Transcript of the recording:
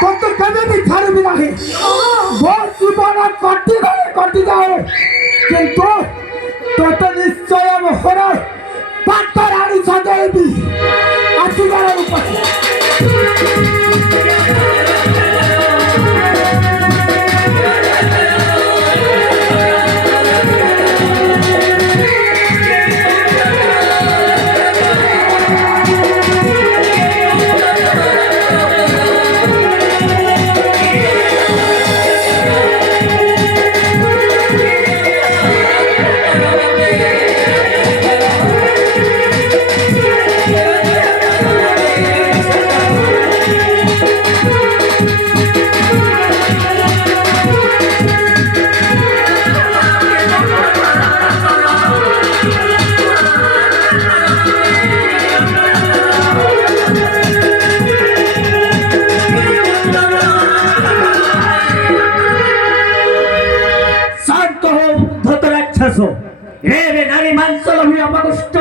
তোকে কেবে भी ছাড়বি नहीं वो জীবন কটি যাও কিন্তু তোতে নিশ্চয় মোহরা পাত্তার আড়ি সজাইবি আসিবার উপরে रे नारी मानसोला हुई अपकृष्ट